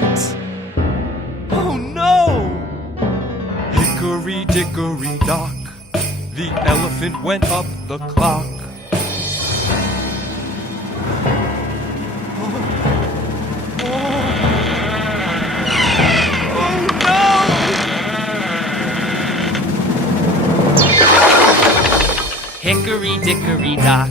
second. Oh no! Hickory dickory dock, the elephant went up the clock. Hickory dickory dock,